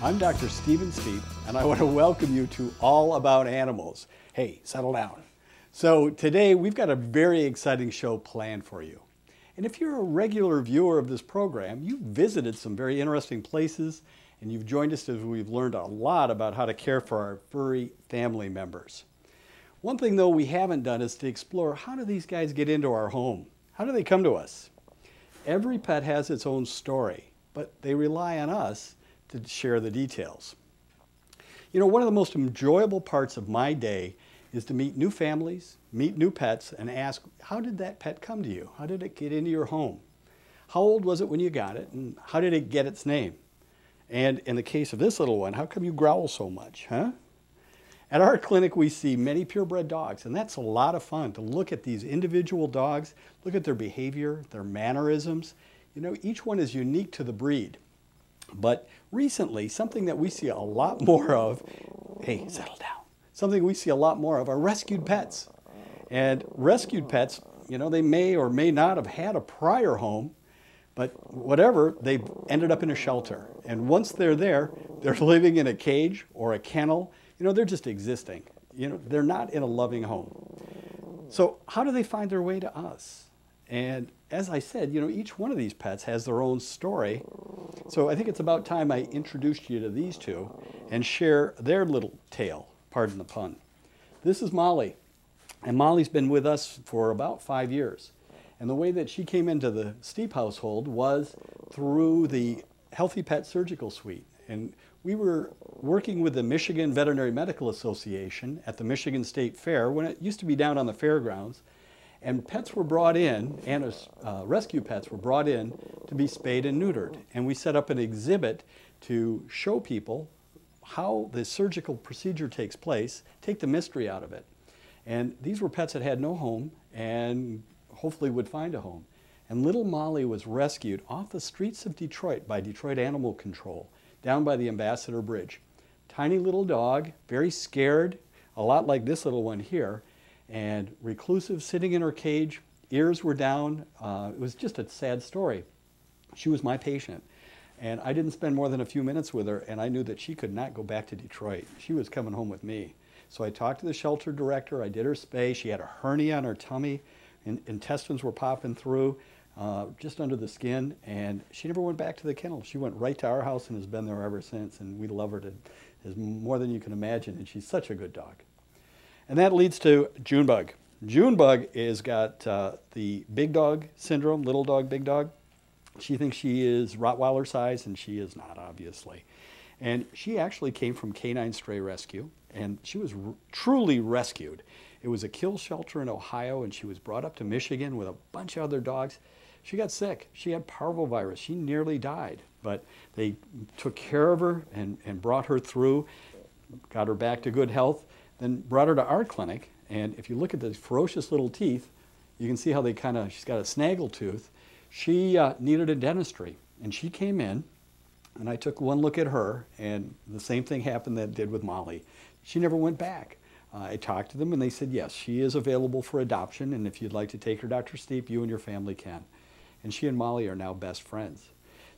I'm Dr. Stephen, and I want to welcome you to All About Animals. Hey, settle down. So today we've got a very exciting show planned for you. And if you're a regular viewer of this program, you've visited some very interesting places, and you've joined us as we've learned a lot about how to care for our furry family members. One thing, though, we haven't done is to explore, how do these guys get into our home? How do they come to us? Every pet has its own story, but they rely on us to share the details. You know, one of the most enjoyable parts of my day is to meet new families, meet new pets, and ask, how did that pet come to you? How did it get into your home? How old was it when you got it, and how did it get its name? And in the case of this little one, how come you growl so much, huh? At our clinic, we see many purebred dogs, and that's a lot of fun to look at these individual dogs, look at their behavior, their mannerisms. You know, each one is unique to the breed. But recently, something that we see a lot more of, hey, settle down, something we see a lot more of are rescued pets. And rescued pets, you know, they may or may not have had a prior home, but whatever, they've ended up in a shelter. And once they're there, they're living in a cage or a kennel. You know, they're just existing. You know, they're not in a loving home. So how do they find their way to us? And as I said, you know, each one of these pets has their own story. So I think it's about time I introduced you to these two and share their little tale, pardon the pun. This is Molly, and Molly's been with us for about 5 years. And the way that she came into the Steep household was through the Healthy Pet Surgical Suite. And we were working with the Michigan Veterinary Medical Association at the Michigan State Fair when it used to be down on the fairgrounds. And pets were brought in, and rescue pets were brought in to be spayed and neutered. And we set up an exhibit to show people how the surgical procedure takes place, take the mystery out of it. And these were pets that had no home and hopefully would find a home. And little Molly was rescued off the streets of Detroit by Detroit Animal Control, down by the Ambassador Bridge. Tiny little dog, very scared, a lot like this little one here, and reclusive, sitting in her cage, ears were down. It was just a sad story. She was my patient, and I didn't spend more than a few minutes with her, and I knew that she could not go back to Detroit. She was coming home with me. So I talked to the shelter director, I did her spay. She had a hernia on her tummy, and intestines were popping through, just under the skin, and she never went back to the kennel. She went right to our house and has been there ever since, and we love her as more than you can imagine, and she's such a good dog. And that leads to Junebug. Junebug has got the big dog syndrome, little dog, big dog. She thinks she is Rottweiler size, and she is not, obviously. And she actually came from K-9 Stray Rescue, and she was truly rescued. It was a kill shelter in Ohio, and she was brought up to Michigan with a bunch of other dogs. She got sick. She had parvovirus. She nearly died, but they took care of her and brought her through, got her back to good health. Then brought her to our clinic, and if you look at the ferocious little teeth, you can see how they she's got a snaggle tooth. She needed a dentistry, and she came in, and I took one look at her, and the same thing happened that did with Molly. She never went back. I talked to them, and they said, yes, she is available for adoption, and if you'd like to take her, Dr. Steve, you and your family can. And she and Molly are now best friends.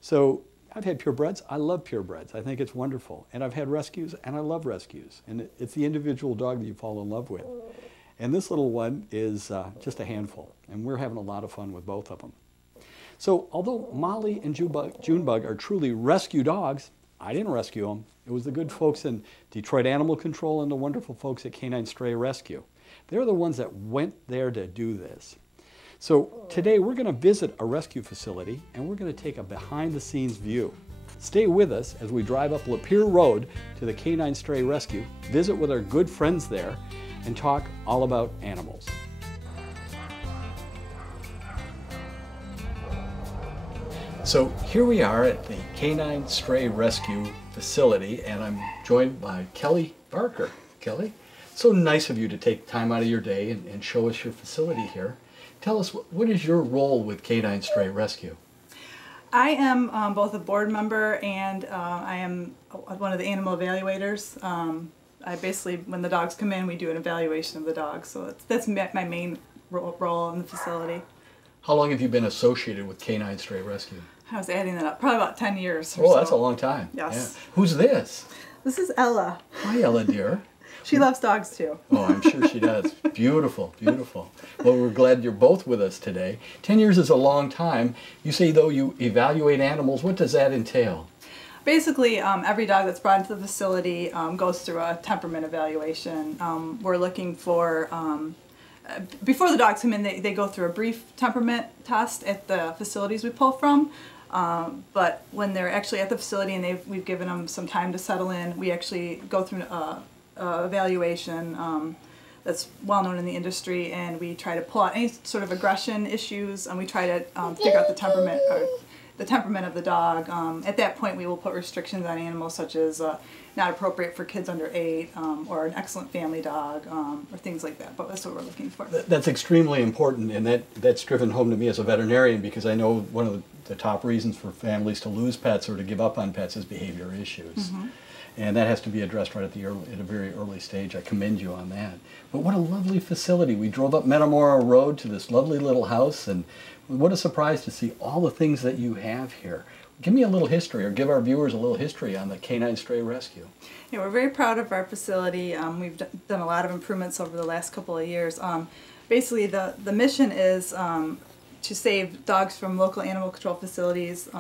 So I've had purebreds. I love purebreds. I think it's wonderful. And I've had rescues, and I love rescues. And it's the individual dog that you fall in love with. And this little one is just a handful, and we're having a lot of fun with both of them. So although Molly and Junebug are truly rescue dogs, I didn't rescue them. It was the good folks in Detroit Animal Control and the wonderful folks at K-9 Stray Rescue. They're the ones that went there to do this. So today we're going to visit a rescue facility, and we're going to take a behind-the-scenes view. Stay with us as we drive up Lapeer Road to the K-9 Stray Rescue, visit with our good friends there, and talk all about animals. So here we are at the K-9 Stray Rescue facility, and I'm joined by Kelly Barker. Kelly, so nice of you to take time out of your day and show us your facility here. Tell us, what is your role with K-9 Stray Rescue? I am both a board member and I am one of the animal evaluators. I basically, when the dogs come in, we do an evaluation of the dogs. So that's my main role in the facility. How long have you been associated with K-9 Stray Rescue? I was adding that up, probably about 10 years or Oh, so. that's a long time. Yes. Yeah. Who's this? This is Ella. Hi, Ella, dear. She loves dogs too. Oh, I'm sure she does. Beautiful, beautiful. Well, we're glad you're both with us today. 10 years is a long time. You say, though, you evaluate animals. What does that entail? Basically, every dog that's brought into the facility goes through a temperament evaluation. We're looking for, before the dogs come in, they go through a brief temperament test at the facilities we pull from. But when they're actually at the facility and we've given them some time to settle in, we actually go through a evaluation that's well known in the industry, and we try to pull out any sort of aggression issues, and we try to figure out the temperament of the dog. At that point, we will put restrictions on animals such as not appropriate for kids under 8, or an excellent family dog, or things like that. But that's what we're looking for. That's extremely important, and that's driven home to me as a veterinarian, because I know one of the top reasons for families to lose pets or to give up on pets is behavior issues. Mm-hmm. And that has to be addressed right at a very early stage. I commend you on that. But what a lovely facility. We drove up Metamora Road to this lovely little house, and what a surprise to see all the things that you have here. Give me a little history, or give our viewers a little history on the K-9 Stray Rescue. Yeah, we're very proud of our facility. We've done a lot of improvements over the last couple of years. Basically, the mission is to save dogs from local animal control facilities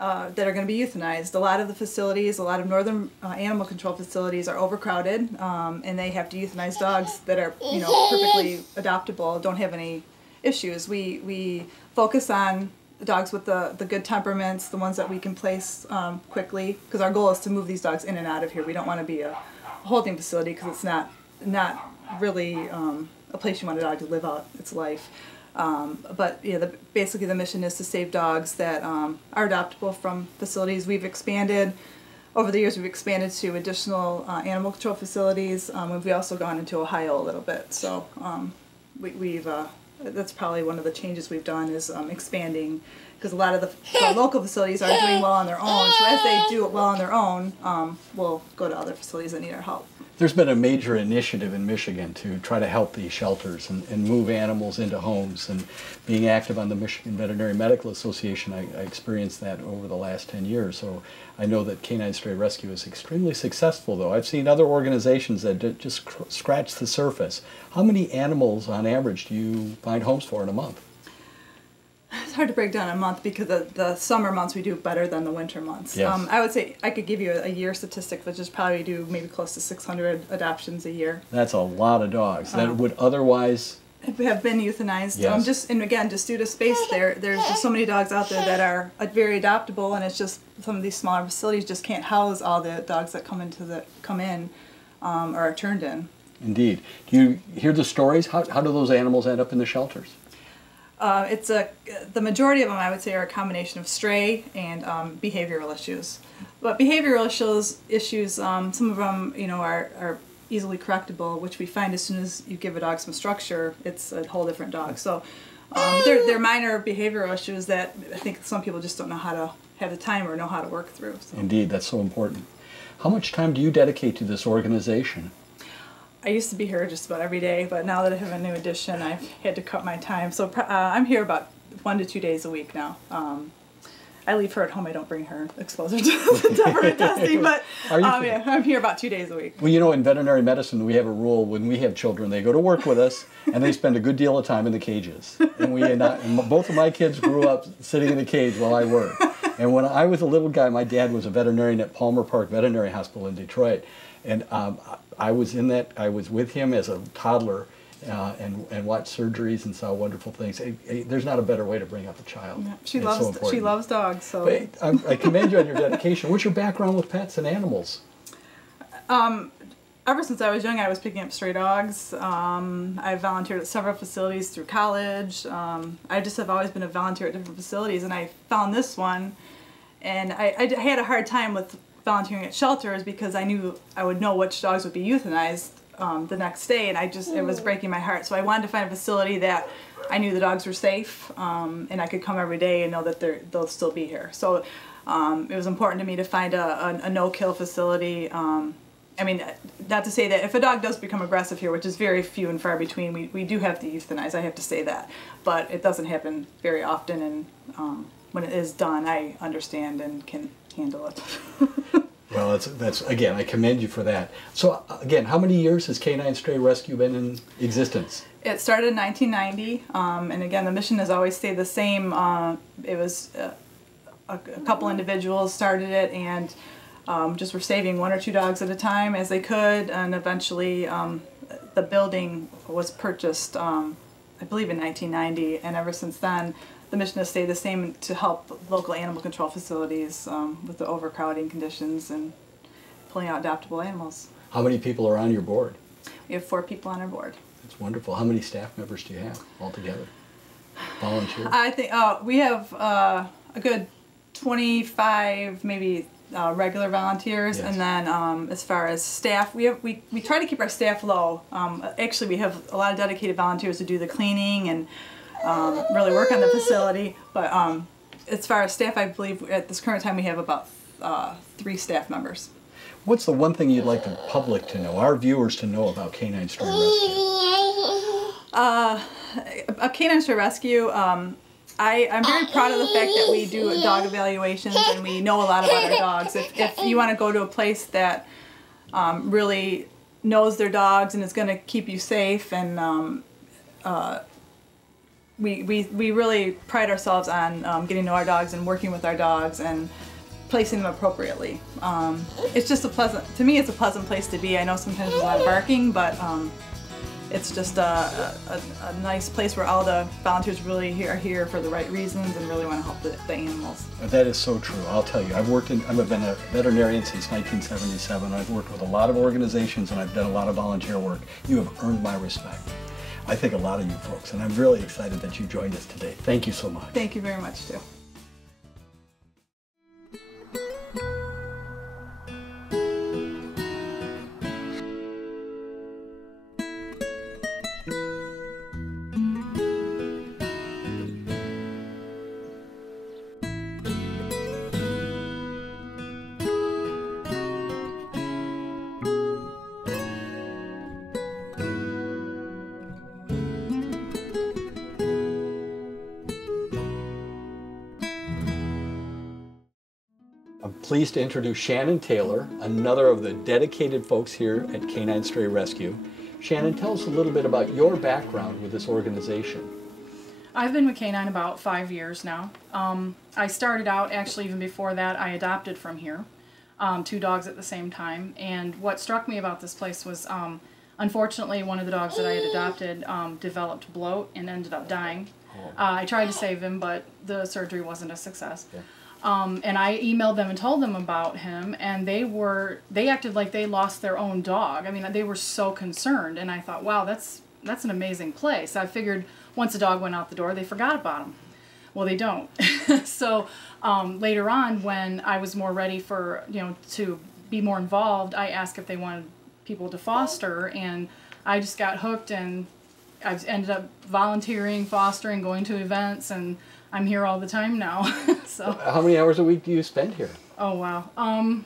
that are going to be euthanized. A lot of the facilities, a lot of northern animal control facilities are overcrowded, and they have to euthanize dogs that are, perfectly adoptable, don't have any issues. We focus on the dogs with the good temperaments, the ones that we can place quickly, because our goal is to move these dogs in and out of here. We don't want to be a holding facility, because it's not really a place you want a dog to live out its life. But basically the mission is to save dogs that are adoptable from facilities. We've expanded, over the years we've expanded to additional animal control facilities. We've also gone into Ohio a little bit. So we've that's probably one of the changes we've done is expanding, because a lot of the local facilities are doing well on their own. So as they do it well on their own, we'll go to other facilities that need our help. There's been a major initiative in Michigan to try to help these shelters and move animals into homes. And being active on the Michigan Veterinary Medical Association, I experienced that over the last 10 years. So I know that K-9 Stray Rescue is extremely successful, though. I've seen other organizations that just scratch the surface. How many animals, on average, do you find homes for in a month? It's hard to break down a month, because the summer months we do better than the winter months. Yes. I would say I could give you a year statistic, which is probably do maybe close to 600 adoptions a year. That's a lot of dogs that would otherwise have been euthanized. Yes. Just due to space there's just so many dogs out there that are very adoptable, and it's just some of these smaller facilities just can't house all the dogs that come in or are turned in. Indeed. Do you hear the stories? How do those animals end up in the shelters? The majority of them, I would say, are a combination of stray and behavioral issues. But behavioral issues, some of them, are easily correctable, which we find as soon as you give a dog some structure, it's a whole different dog. So they're minor behavioral issues that I think some people just don't know how to have the time or know how to work through. So. Indeed, that's so important. How much time do you dedicate to this organization? I used to be here just about every day, but now that I have a new addition, I've had to cut my time. So I'm here about 1 to 2 days a week now. I leave her at home. I don't bring her, expose her to temperament testing, but I'm here about 2 days a week. Well, in veterinary medicine, we have a rule: when we have children, they go to work with us, and they spend a good deal of time in the cages. And both of my kids grew up sitting in a cage while I worked. And when I was a little guy, my dad was a veterinarian at Palmer Park Veterinary Hospital in Detroit. And I was with him as a toddler and watched surgeries and saw wonderful things. There's not a better way to bring up a child. Yeah, she loves dogs. So I commend you on your dedication. What's your background with pets and animals? Ever since I was young, I was picking up stray dogs. I volunteered at several facilities through college. I just have always been a volunteer at different facilities, and I found this one, and I had a hard time with volunteering at shelters, because I knew I would know which dogs would be euthanized the next day, and it was breaking my heart. So I wanted to find a facility that I knew the dogs were safe, and I could come every day and know that they'll still be here. So it was important to me to find a no-kill facility I mean, not to say that if a dog does become aggressive here, which is very few and far between, we do have to euthanize, I have to say that. But it doesn't happen very often, and when it is done, I understand and can handle it. Well, that's again, I commend you for that. So again, how many years has K-9 Stray Rescue been in existence? It started in 1990, and again, the mission has always stayed the same. It was a couple individuals started it, and just were saving 1 or 2 dogs at a time as they could, and eventually the building was purchased, I believe in 1990, and ever since then the mission has stayed the same to help local animal control facilities with the overcrowding conditions and pulling out adoptable animals. How many people are on your board? We have 4 people on our board. That's wonderful. How many staff members do you have altogether? Volunteers? I think we have a good 25 maybe regular volunteers, yes. And then as far as staff, we try to keep our staff low. Actually, we have a lot of dedicated volunteers who do the cleaning and really work on the facility. But as far as staff, I believe at this current time we have about 3 staff members. What's the one thing you'd like the public to know, our viewers to know about K-9 Stray Rescue? A K-9 Stray Rescue, I'm very proud of the fact that we do dog evaluations and we know a lot about our dogs. If you want to go to a place that really knows their dogs and is going to keep you safe, and we really pride ourselves on getting to know our dogs and working with our dogs and placing them appropriately. It's just to me it's a pleasant place to be. I know sometimes there's a lot of barking, but it's just a nice place where all the volunteers really are here for the right reasons and really want to help the animals. That is so true. I'll tell you, I've been a veterinarian since 1977. I've worked with a lot of organizations and I've done a lot of volunteer work. You have earned my respect. I think a lot of you folks, and I'm really excited that you joined us today. Thank you so much. Thank you very much, too. I'm pleased to introduce Shannon Taylor, another of the dedicated folks here at K-9 Stray Rescue. Shannon, tell us a little bit about your background with this organization. I've been with K-9 about 5 years now. I started out, actually even before that, I adopted from here, 2 dogs at the same time. And what struck me about this place was, unfortunately, one of the dogs that I had adopted developed bloat and ended up dying. Oh. I tried to save him, but the surgery wasn't a success. Yeah. And I emailed them and told them about him, and they acted like they lost their own dog. I mean, they were so concerned, and I thought, wow, that's an amazing place. I figured once a dog went out the door, they forgot about him. Well, they don't. So later on, when I was more ready for, to be more involved, I asked if they wanted people to foster, and I just got hooked, and I've ended up volunteering, fostering, going to events, and I'm here all the time now. So. How many hours a week do you spend here? Oh, wow.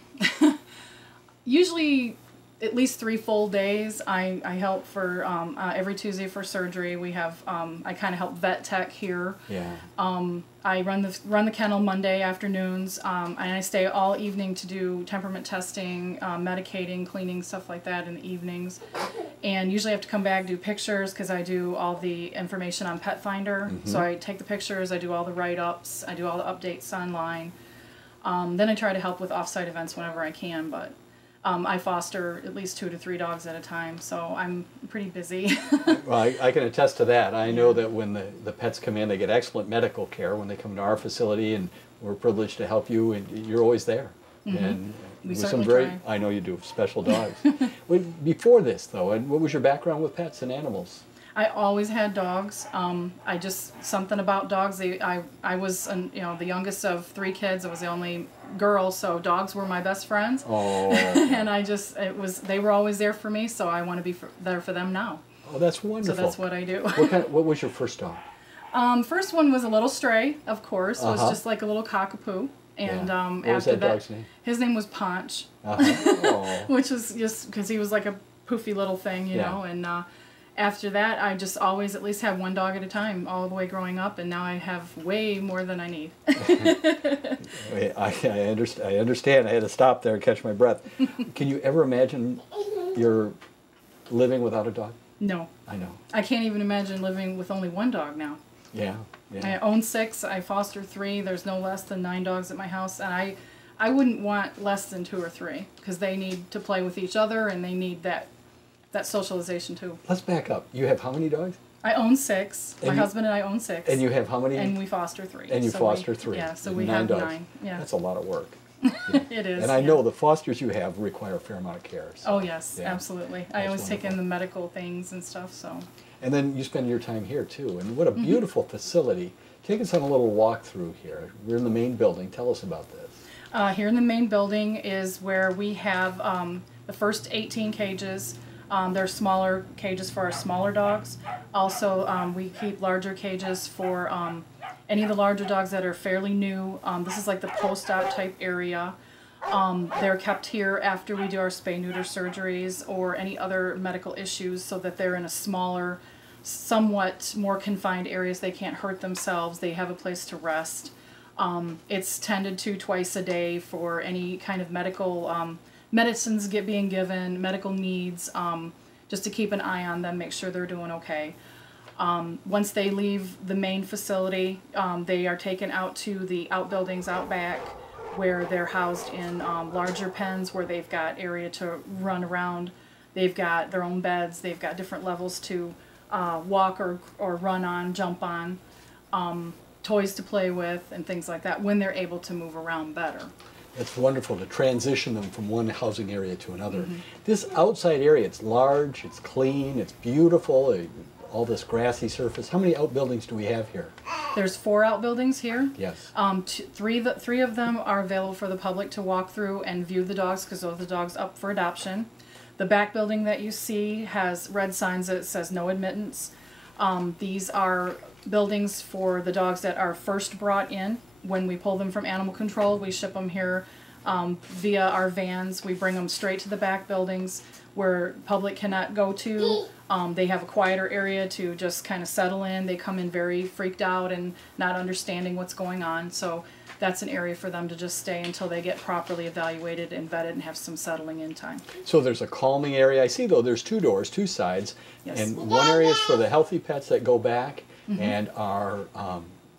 Usually at least 3 full days. I help for every Tuesday for surgery. We have I kind of help vet tech here. Yeah. I run the kennel Monday afternoons, and I stay all evening to do temperament testing, medicating, cleaning, stuff like that in the evenings. And usually I have to come back, do pictures, because I do all the information on Pet Finder. Mm-hmm. So I take the pictures, I do all the write-ups, I do all the updates online. Then I try to help with off-site events whenever I can, but I foster at least 2 to 3 dogs at a time, so I'm pretty busy. Well, I can attest to that. I know that when the pets come in, they get excellent medical care when they come to our facility, and we're privileged to help you, and you're always there. Mm-hmm. And we certainly try. I know you do, special dogs. Before this, though, and what was your background with pets and animals? I always had dogs. I just, something about dogs. I was, the youngest of 3 kids. I was the only girl, so dogs were my best friends. Oh. And they were always there for me, so I want to be there for them now. Oh, that's wonderful. So that's what I do. What was your first dog? First one was a little stray, of course. It was just like a little cockapoo. And What was after that dog's name? his name was Ponch, Oh. which was just because he was like a poofy little thing, you know. And after that, I just always at least had one dog at a time all the way growing up, and now I have way more than I need. I understand. I had to stop there and catch my breath. Can you ever imagine you're living without a dog? No. I know. I can't even imagine living with only one dog now. Yeah. I own 6. I foster 3. There's no less than 9 dogs at my house, and I wouldn't want less than 2 or 3 because they need to play with each other and they need that socialization too. Let's back up. You have how many dogs? I own 6. My husband and I own 6. And you have how many? And we foster 3. And you foster 3. Yeah, so and we 9 have dogs. 9. Yeah. That's a lot of work. It is. And I know the fosters you have require a fair amount of care. So, oh yes, absolutely. I always take in the medical things and stuff. So. And then you spend your time here too. And what a beautiful facility. Take us on a little walk through here. We're in the main building. Tell us about this. Here in the main building is where we have the first 18 cages. They're smaller cages for our smaller dogs. Also, we keep larger cages for any of the larger dogs that are fairly new. This is like the post-op type area. They're kept here after we do our spay-neuter surgeries or any other medical issues so that they're in a smaller, somewhat more confined areas. They can't hurt themselves. They have a place to rest. It's tended to twice a day for any kind of medical medicines being given, medical needs, just to keep an eye on them, make sure they're doing okay. Once they leave the main facility, they are taken out to the outbuildings out back where they're housed in larger pens where they've got area to run around. They've got their own beds. They've got different levels to walk or run on, jump on, toys to play with, and things like that when they're able to move around better. It's wonderful to transition them from one housing area to another. This outside area, it's large, it's clean, it's beautiful, all this grassy surface. How many outbuildings do we have here? There's 4 outbuildings here. Yes. Three of them are available for the public to walk through and view the dogs because those are the dogs up for adoption. The back building that you see has red signs that says no admittance. These are buildings for the dogs that are first brought in. When we pull them from animal control, we ship them here via our vans. We bring them straight to the back buildings where public cannot go to. They have a quieter area to just kind of settle in. They come in very freaked out and not understanding what's going on. So that's an area for them to just stay until they get properly evaluated and vetted and have some settling in time. So there's a calming area. I see though there's 2 doors, 2 sides. Yes. And one area is for the healthy pets that go back and are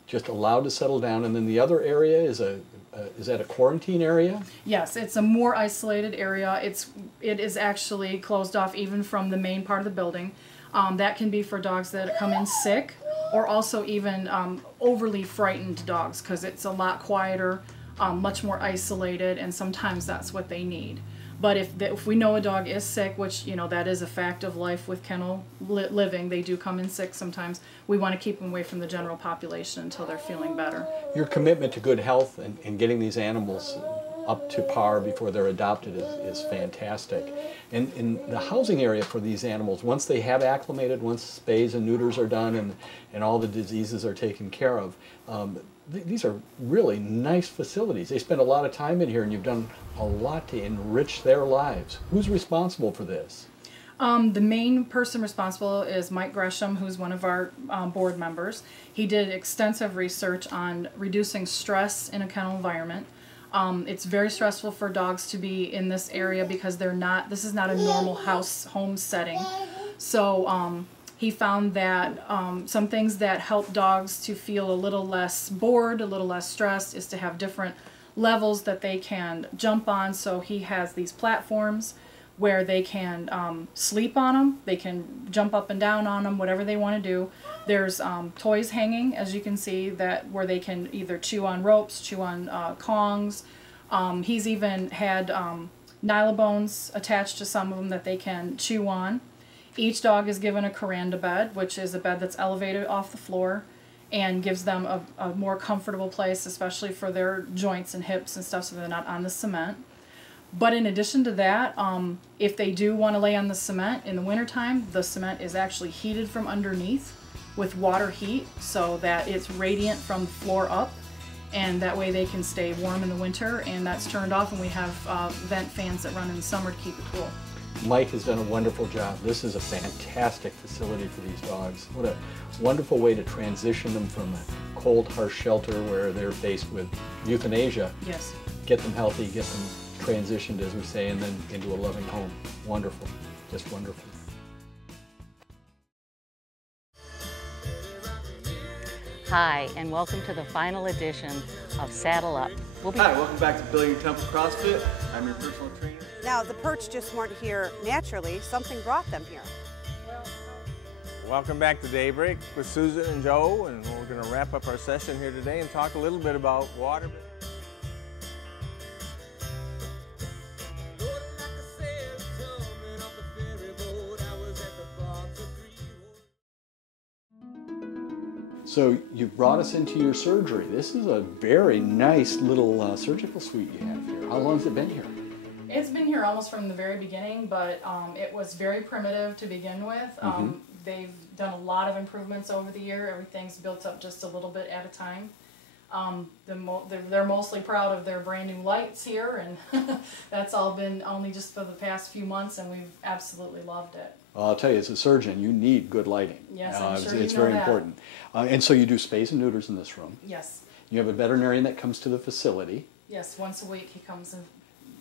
just allowed to settle down, and then the other area is is that a quarantine area? Yes, it's a more isolated area. It is actually closed off even from the main part of the building. That can be for dogs that come in sick, or also even overly frightened dogs, because it's a lot quieter, much more isolated, and sometimes that's what they need. But if we know a dog is sick, which, you know, that is a fact of life with kennel living, they do come in sick sometimes, we want to keep them away from the general population until they're feeling better. Your commitment to good health and getting these animals up to par before they're adopted is fantastic. And in the housing area for these animals, once they have acclimated, once spays and neuters are done and all the diseases are taken care of, these are really nice facilities. They spend a lot of time in here, and you've done a lot to enrich their lives. Who's responsible for this? The main person responsible is Mike Gresham, who's one of our board members. He did extensive research on reducing stress in a kennel environment. It's very stressful for dogs to be in this area because this is not a normal home setting. So he found that some things that help dogs to feel a little less bored, a little less stressed, is to have different levels that they can jump on. So he has these platforms where they can sleep on them, they can jump up and down on them, whatever they want to do. There's toys hanging, as you can see, where they can either chew on ropes, chew on kongs. He's even had nylobones attached to some of them that they can chew on. Each dog is given a Kuranda bed, which is a bed that's elevated off the floor and gives them a more comfortable place, especially for their joints and hips and stuff, so they're not on the cement. But in addition to that, if they do want to lay on the cement in the wintertime, the cement is actually heated from underneath with water heat so that it's radiant from the floor up. and that way they can stay warm in the winter, and that's turned off, and we have vent fans that run in the summer to keep it cool. Mike has done a wonderful job. This is a fantastic facility for these dogs. What a wonderful way to transition them from a cold, harsh shelter where they're faced with euthanasia. Yes. Get them healthy, get them transitioned, as we say, and then into a loving home. Wonderful, just wonderful. Hi, and welcome to the final edition of Saddle Up. Hi, welcome back to Billiard Temple CrossFit. I'm your personal trainer. Now, the perch just weren't here naturally. Something brought them here. Welcome back to Daybreak with Susan and Joe, and we're going to wrap up our session here today and talk a little bit about water. So you brought us into your surgery. This is a very nice little surgical suite you have here. How long has it been here? It's been here almost from the very beginning, but it was very primitive to begin with. They've done a lot of improvements over the year. Everything's built up just a little bit at a time. They're mostly proud of their brand new lights here, and that's all been only just for the past few months, and we've absolutely loved it. Well, I'll tell you, as a surgeon, you need good lighting. Yes, I'm sure it's you know very that. important. And so you do spays and neuters in this room. Yes. You have a veterinarian that comes to the facility. Yes, once a week he comes and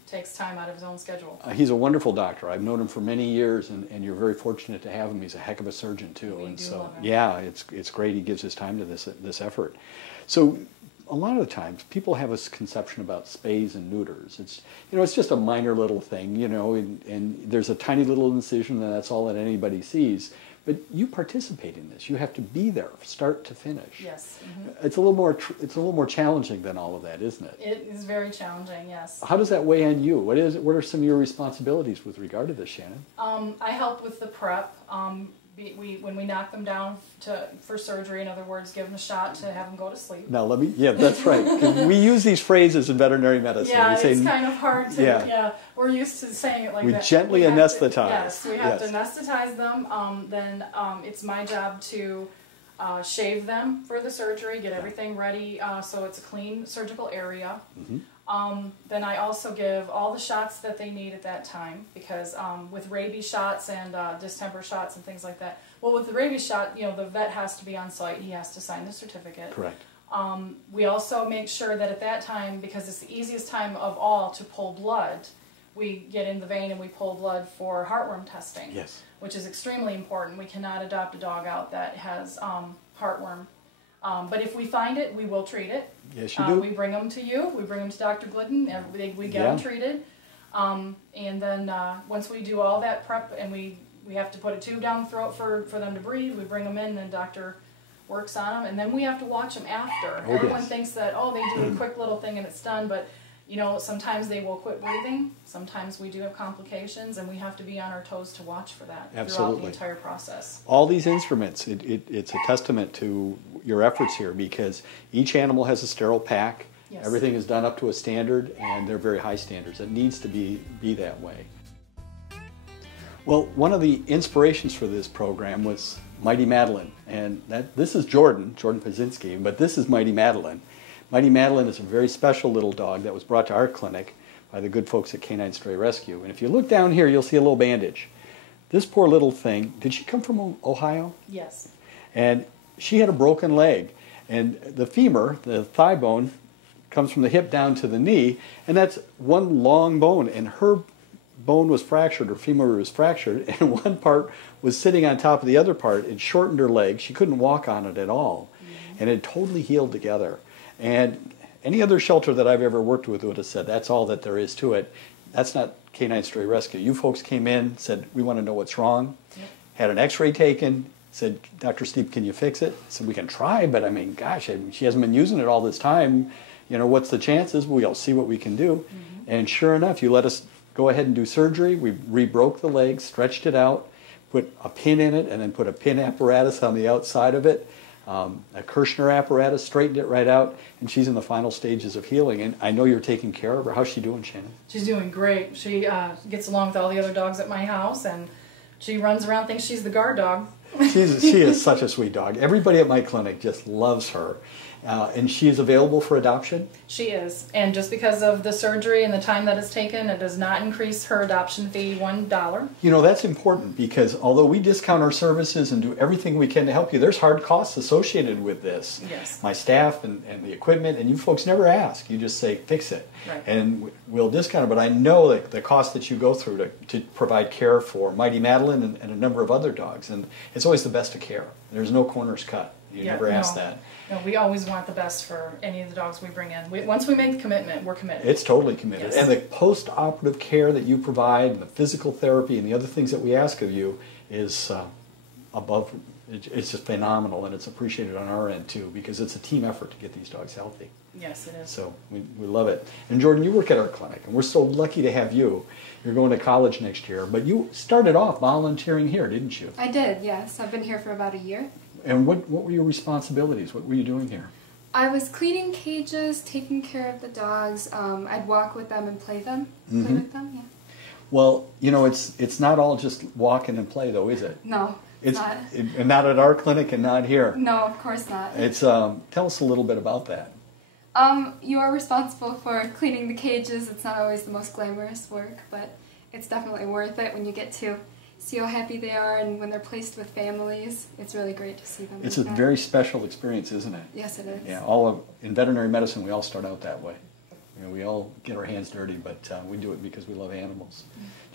takes time out of his own schedule. He's a wonderful doctor. I've known him for many years, and you're very fortunate to have him. He's a heck of a surgeon too. We and do so, love him. yeah, it's great. He gives his time to this effort. So, a lot of the times, people have a conception about spays and neuters. It's just a minor little thing, and there's a tiny little incision, and that's all that anybody sees. But you participate in this. You have to be there, start to finish. Yes. It's a little more challenging than all of that, isn't it? It is very challenging, yes. How does that weigh on you? What are some of your responsibilities with regard to this, Shannon? I help with the prep. When we knock them down for surgery, in other words, give them a shot to have them go to sleep. Now that's right. 'Cause we use these phrases in veterinary medicine. Yeah, we say, it's kind of hard to, yeah. We're used to saying it like We that. gently have to- anesthetize. Yes, we have Yes. to anesthetize them. Then it's my job to shave them for the surgery, get everything ready so it's a clean surgical area. Then I also give all the shots that they need at that time, because with rabies shots and distemper shots and things like that. Well, with the rabies shot, the vet has to be on site. He has to sign the certificate. Correct. We also make sure that at that time, because it's the easiest time of all to pull blood, we get in the vein and we pull blood for heartworm testing. Yes. Which is extremely important. We cannot adopt a dog out that has heartworm. But if we find it, we will treat it. Yes, you do. We bring them to you. We bring them to Dr. Glidden. We get them treated. And then once we do all that prep, and we have to put a tube down the throat for them to breathe, we bring them in, and the doctor works on them. And then we have to watch them after. Oh, Everyone yes. thinks that, they do a quick little thing and it's done. But, sometimes they will quit breathing. Sometimes we do have complications, and we have to be on our toes to watch for that throughout Absolutely. the entire process. All these instruments, it's a testament to your efforts here, because each animal has a sterile pack. Yes. Everything is done up to a standard, and they're very high standards. It needs to be that way. Well, one of the inspirations for this program was Mighty Madeline, and this is Jordan Pazinski, but this is Mighty Madeline. Mighty Madeline is a very special little dog that was brought to our clinic by the good folks at K-9 Stray Rescue. And if you look down here, you'll see a little bandage. This poor little thing, did she come from Ohio? Yes. And she had a broken leg. And the femur, the thigh bone, comes from the hip down to the knee, and that's one long bone. And her bone was fractured, her femur was fractured, and one part was sitting on top of the other part. It shortened her leg. She couldn't walk on it at all. And it totally healed together. And any other shelter that I've ever worked with would have said, that's all that there is to it. That's not K-9 Stray Rescue. You folks came in, said, we want to know what's wrong, had an x-ray taken, said, Dr. Steve, can you fix it? I said, we can try, but gosh, she hasn't been using it all this time. What's the chances? We'll see what we can do. And sure enough, you let us go ahead and do surgery. We re-broke the leg, stretched it out, put a pin in it, and then put a pin apparatus on the outside of it. A Kirschner apparatus, straightened it right out, and she's in the final stages of healing. And I know you're taking care of her. How's she doing, Shannon? She's doing great. She gets along with all the other dogs at my house, and she runs around, thinks she's the guard dog. She is such a sweet dog. Everybody at my clinic just loves her. And she is available for adoption? She is. And just because of the surgery and the time that it's taken, it does not increase her adoption fee $1. You know, that's important because although we discount our services and do everything we can to help you, there's hard costs associated with this. Yes. My staff and the equipment, and you folks never ask. You just say, fix it. Right. And we'll discount it. But I know that the cost that you go through to provide care for Mighty Madeline and a number of other dogs, and it's always the best of care. There's no corners cut. You never ask that. No, we always want the best for any of the dogs we bring in. Once we make the commitment, we're committed. It's totally committed. Yes. And the post-operative care that you provide, and the physical therapy, and the other things that we ask of you is above. It's just phenomenal, and it's appreciated on our end too, because it's a team effort to get these dogs healthy. Yes, it is. So we love it. And Jordan, you work at our clinic, and we're so lucky to have you. You're going to college next year, but you started off volunteering here, didn't you? I did, yes. I've been here for about a year. And what were your responsibilities? What were you doing here? I was cleaning cages, taking care of the dogs. I'd walk with them and play with them, yeah. Well, you know, it's not all just walking and play, though, is it? No, it's not. And not at our clinic and not here. No, of course not. It's tell us a little bit about that. You are responsible for cleaning the cages. It's not always the most glamorous work, but it's definitely worth it when you get to see how happy they are, and when they're placed with families, it's really great to see them. It's a very special experience, isn't it? Yes, it is. Yeah, in veterinary medicine, we all start out that way. You know, we all get our hands dirty, but we do it because we love animals.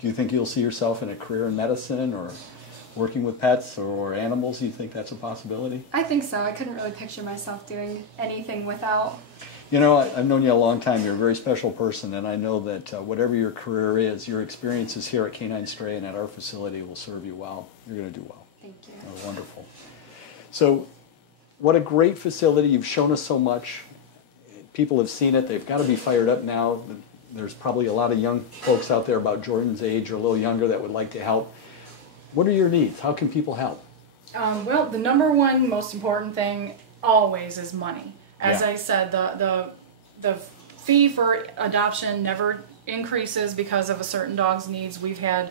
Do you think you'll see yourself in a career in medicine or working with pets or animals? Do you think that's a possibility? I think so. I couldn't really picture myself doing anything without. You know, I've known you a long time. You're a very special person, and I know that whatever your career is, your experiences here at K-9 Stray and at our facility will serve you well. You're going to do well. Thank you. Oh, wonderful. So, what a great facility. You've shown us so much. People have seen it. They've got to be fired up now. There's probably a lot of young folks out there about Jordan's age or a little younger that would like to help. What are your needs? How can people help? Well, the number one most important thing always is money. As I said, the fee for adoption never increases because of a certain dog's needs. We've had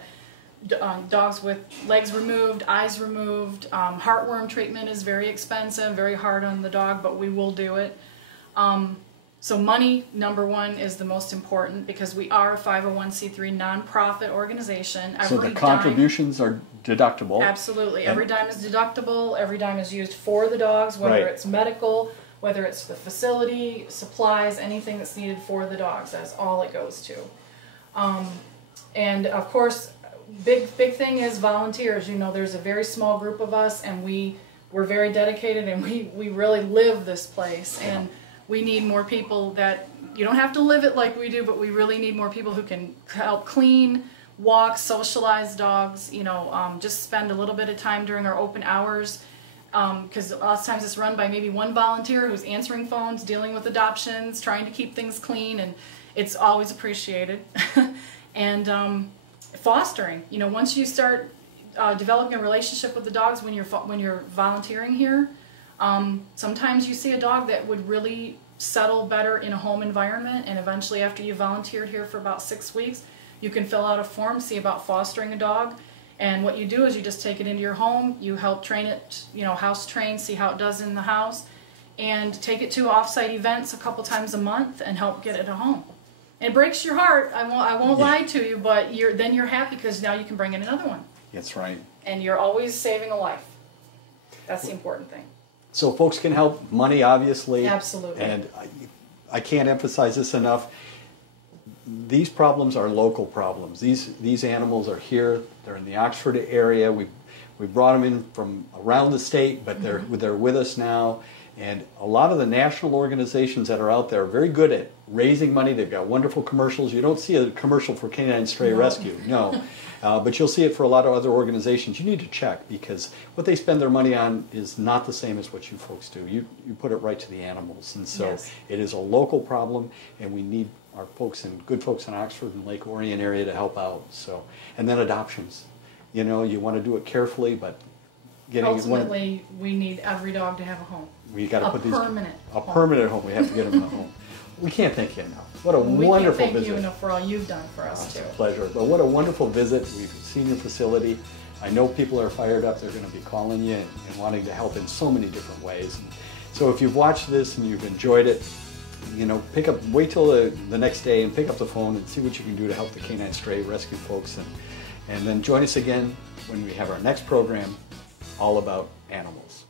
dogs with legs removed, eyes removed. Heartworm treatment is very expensive, very hard on the dog, but we will do it. So money, number one, is the most important because we are a 501c3 nonprofit organization. So the contributions are deductible? Absolutely. Every dime is deductible. Every dime is used for the dogs, whether it's medical, whether it's the facility, supplies, anything that's needed for the dogs. That's all it goes to. And of course, big thing is volunteers. You know, there's a very small group of us, and we're very dedicated, and we really live this place. And we need more people that, you don't have to live it like we do, but we really need more people who can help clean, walk, socialize dogs, you know, just spend a little bit of time during our open hours. Because a lot of times it's run by maybe one volunteer who's answering phones, dealing with adoptions, trying to keep things clean, and it's always appreciated. And fostering, you know, once you start developing a relationship with the dogs when you're volunteering here, sometimes you see a dog that would really settle better in a home environment, and eventually after you volunteered here for about 6 weeks, you can fill out a form, see about fostering a dog. And what you do is you just take it into your home, you help train it, you know, house train, see how it does in the house, and take it to off-site events a couple times a month and help get it at home. It breaks your heart, I won't lie to you, but then you're happy because now you can bring in another one. That's right. And you're always saving a life. That's the important thing. So folks can help, money obviously. Absolutely. And I can't emphasize this enough. These problems are local problems. These animals are here. They're in the Oxford area. We brought them in from around the state, but they're with us now. And a lot of the national organizations that are out there are very good at raising money. They've got wonderful commercials. You don't see a commercial for K-9 Stray Rescue, no. But you'll see it for a lot of other organizations. You need to check because what they spend their money on is not the same as what you folks do. You put it right to the animals. And so it is a local problem, and we need our folks and good folks in Oxford and Lake Orion area to help out. So, and then adoptions. You know, you want to do it carefully, but ultimately, we need every dog to have a home. We got to put these permanent home. We have to get them a home. We can't thank you enough. What a wonderful visit. We can't thank you enough for all you've done for us too. It's a pleasure. But what a wonderful visit. We've seen your facility. I know people are fired up. They're going to be calling you and wanting to help in so many different ways. And So if you've watched this and you've enjoyed it, you know, wait till the next day and pick up the phone and see what you can do to help the K-9 stray rescue folks, and then join us again when we have our next program all about animals.